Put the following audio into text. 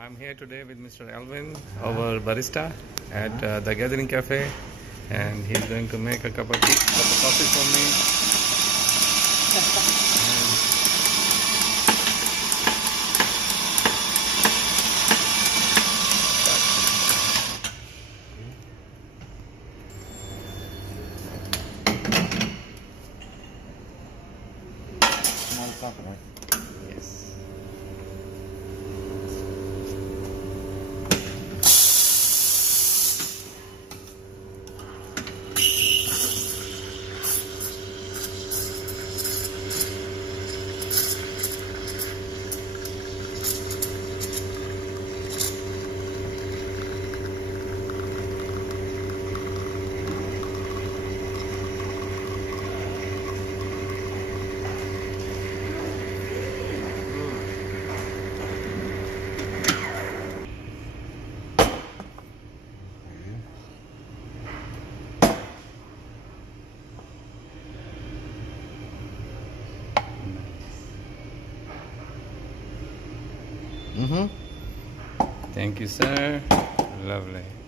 I'm here today with Mr. Alvin, our barista at the Gathering Cafe, and he's going to make a cup of coffee for me. Small cup, right? Yes. Thank you, sir. Lovely.